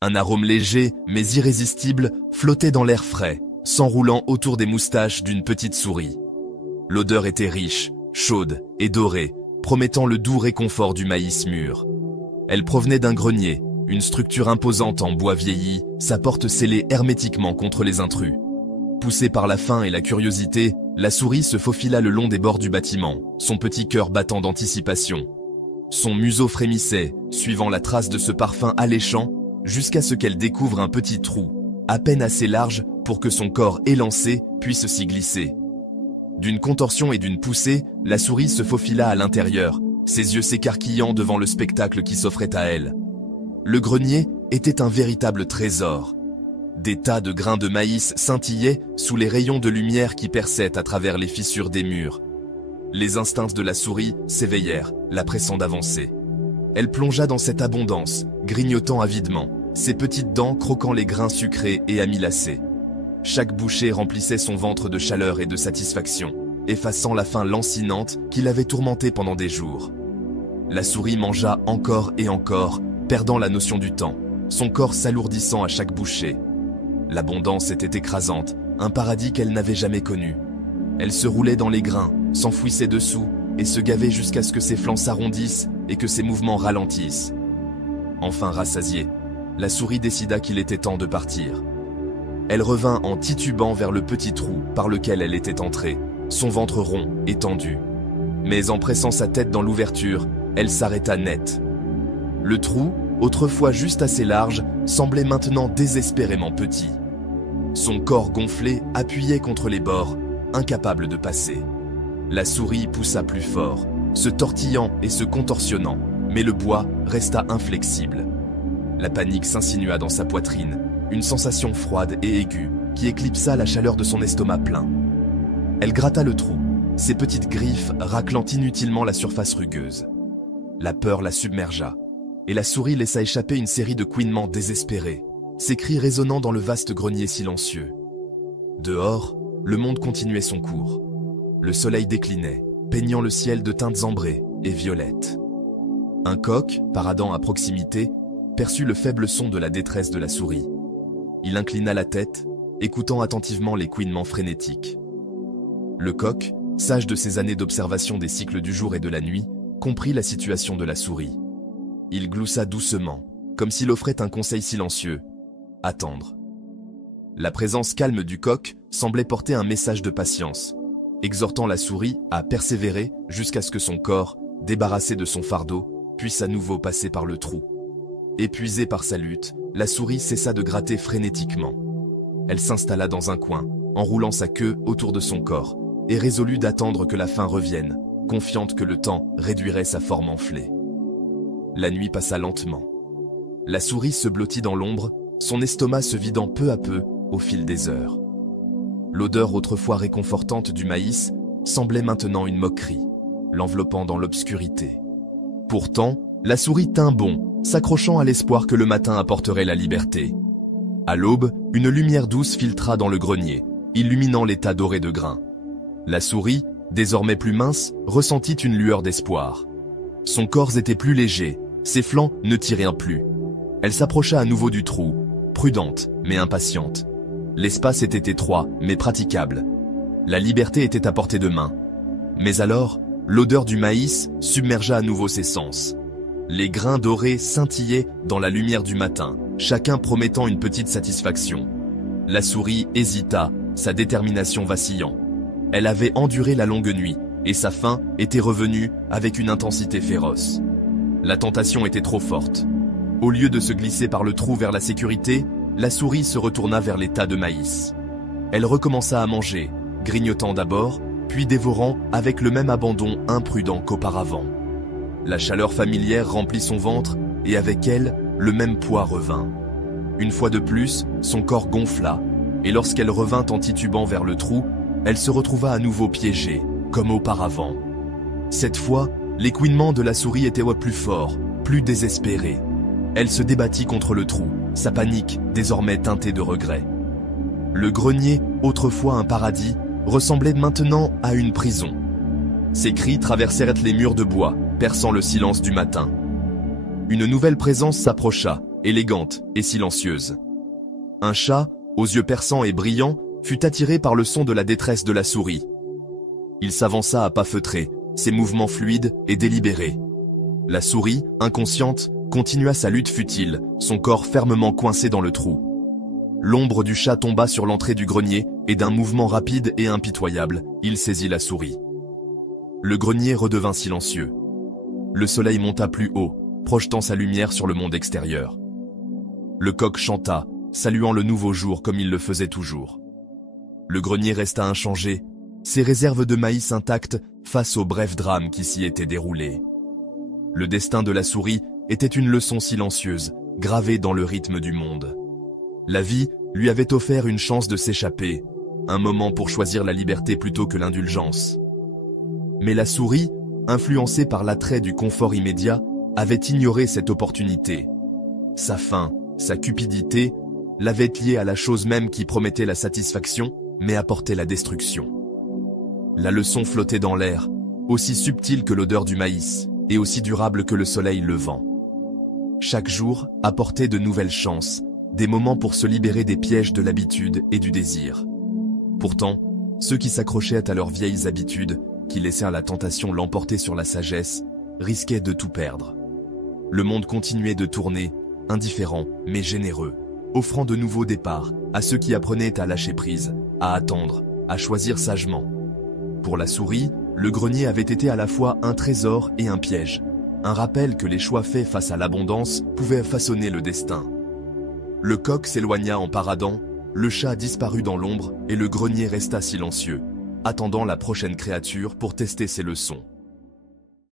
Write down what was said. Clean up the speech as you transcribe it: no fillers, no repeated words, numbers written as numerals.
Un arôme léger, mais irrésistible, flottait dans l'air frais, s'enroulant autour des moustaches d'une petite souris. L'odeur était riche, chaude et dorée, promettant le doux réconfort du maïs mûr. Elle provenait d'un grenier, une structure imposante en bois vieilli, sa porte scellée hermétiquement contre les intrus. Poussée par la faim et la curiosité, la souris se faufila le long des bords du bâtiment, son petit cœur battant d'anticipation. Son museau frémissait, suivant la trace de ce parfum alléchant, jusqu'à ce qu'elle découvre un petit trou, à peine assez large pour que son corps élancé puisse s'y glisser. D'une contorsion et d'une poussée, la souris se faufila à l'intérieur, ses yeux s'écarquillant devant le spectacle qui s'offrait à elle. Le grenier était un véritable trésor. Des tas de grains de maïs scintillaient sous les rayons de lumière qui perçaient à travers les fissures des murs. Les instincts de la souris s'éveillèrent, la pressant d'avancer. Elle plongea dans cette abondance, grignotant avidement, ses petites dents croquant les grains sucrés et amylacés. Chaque bouchée remplissait son ventre de chaleur et de satisfaction, effaçant la faim lancinante qui l'avait tourmentée pendant des jours. La souris mangea encore et encore, perdant la notion du temps, son corps s'alourdissant à chaque bouchée. L'abondance était écrasante, un paradis qu'elle n'avait jamais connu. Elle se roulait dans les grains, s'enfouissait dessous et se gavait jusqu'à ce que ses flancs s'arrondissent et que ses mouvements ralentissent. Enfin rassasiée, la souris décida qu'il était temps de partir. Elle revint en titubant vers le petit trou par lequel elle était entrée, son ventre rond et tendu. Mais en pressant sa tête dans l'ouverture, elle s'arrêta net. Le trou, autrefois juste assez large, semblait maintenant désespérément petit. Son corps gonflé appuyait contre les bords, incapable de passer. La souris poussa plus fort, se tortillant et se contorsionnant, mais le bois resta inflexible. La panique s'insinua dans sa poitrine, une sensation froide et aiguë qui éclipsa la chaleur de son estomac plein. Elle gratta le trou, ses petites griffes raclant inutilement la surface rugueuse. La peur la submergea, et la souris laissa échapper une série de couinements désespérés, ses cris résonnant dans le vaste grenier silencieux. Dehors, le monde continuait son cours. Le soleil déclinait, peignant le ciel de teintes ambrées et violettes. Un coq, paradant à proximité, perçut le faible son de la détresse de la souris. Il inclina la tête, écoutant attentivement les couinements frénétiques. Le coq, sage de ses années d'observation des cycles du jour et de la nuit, comprit la situation de la souris. Il gloussa doucement, comme s'il offrait un conseil silencieux. Attendre. La présence calme du coq semblait porter un message de patience, exhortant la souris à persévérer jusqu'à ce que son corps, débarrassé de son fardeau, puisse à nouveau passer par le trou. Épuisée par sa lutte, la souris cessa de gratter frénétiquement. Elle s'installa dans un coin, enroulant sa queue autour de son corps, et résolut d'attendre que la faim revienne, confiante que le temps réduirait sa forme enflée. La nuit passa lentement. La souris se blottit dans l'ombre, son estomac se vidant peu à peu au fil des heures. L'odeur autrefois réconfortante du maïs semblait maintenant une moquerie, l'enveloppant dans l'obscurité. Pourtant, la souris tint bon, s'accrochant à l'espoir que le matin apporterait la liberté. À l'aube, une lumière douce filtra dans le grenier, illuminant les tas dorés de grains. La souris, désormais plus mince, ressentit une lueur d'espoir. Son corps était plus léger, ses flancs ne tiraient plus. Elle s'approcha à nouveau du trou, prudente mais impatiente. L'espace était étroit mais praticable. La liberté était à portée de main. Mais alors, l'odeur du maïs submergea à nouveau ses sens. Les grains dorés scintillaient dans la lumière du matin, chacun promettant une petite satisfaction. La souris hésita, sa détermination vacillant. Elle avait enduré la longue nuit, et sa faim était revenue avec une intensité féroce. La tentation était trop forte. Au lieu de se glisser par le trou vers la sécurité, la souris se retourna vers les tas de maïs. Elle recommença à manger, grignotant d'abord, puis dévorant avec le même abandon imprudent qu'auparavant. La chaleur familière remplit son ventre, et avec elle, le même poids revint. Une fois de plus, son corps gonfla, et lorsqu'elle revint en titubant vers le trou, elle se retrouva à nouveau piégée, comme auparavant. Cette fois, les couinements de la souris étaient plus forts, plus désespérés. Elle se débattit contre le trou, sa panique désormais teintée de regret. Le grenier, autrefois un paradis, ressemblait maintenant à une prison. Ses cris traversèrent les murs de bois, perçant le silence du matin. Une nouvelle présence s'approcha, élégante et silencieuse. Un chat, aux yeux perçants et brillants, fut attiré par le son de la détresse de la souris. Il s'avança à pas feutrés, ses mouvements fluides et délibérés. La souris, inconsciente, continua sa lutte futile, son corps fermement coincé dans le trou. L'ombre du chat tomba sur l'entrée du grenier et d'un mouvement rapide et impitoyable, il saisit la souris. Le grenier redevint silencieux. Le soleil monta plus haut, projetant sa lumière sur le monde extérieur. Le coq chanta, saluant le nouveau jour comme il le faisait toujours. Le grenier resta inchangé, ses réserves de maïs intactes face au bref drame qui s'y était déroulé. Le destin de la souris était une leçon silencieuse, gravée dans le rythme du monde. La vie lui avait offert une chance de s'échapper, un moment pour choisir la liberté plutôt que l'indulgence. Mais la souris, influencée par l'attrait du confort immédiat, avait ignoré cette opportunité. Sa faim, sa cupidité, l'avaient liée à la chose même qui promettait la satisfaction, mais apportait la destruction. La leçon flottait dans l'air, aussi subtile que l'odeur du maïs, et aussi durable que le soleil levant. Chaque jour apportait de nouvelles chances, des moments pour se libérer des pièges de l'habitude et du désir. Pourtant, ceux qui s'accrochaient à leurs vieilles habitudes, qui laissèrent la tentation l'emporter sur la sagesse, risquaient de tout perdre. Le monde continuait de tourner, indifférent mais généreux, offrant de nouveaux départs à ceux qui apprenaient à lâcher prise, à attendre, à choisir sagement. Pour la souris, le grenier avait été à la fois un trésor et un piège, un rappel que les choix faits face à l'abondance pouvaient façonner le destin. Le coq s'éloigna en paradant, le chat disparut dans l'ombre et le grenier resta silencieux, attendant la prochaine créature pour tester ses leçons.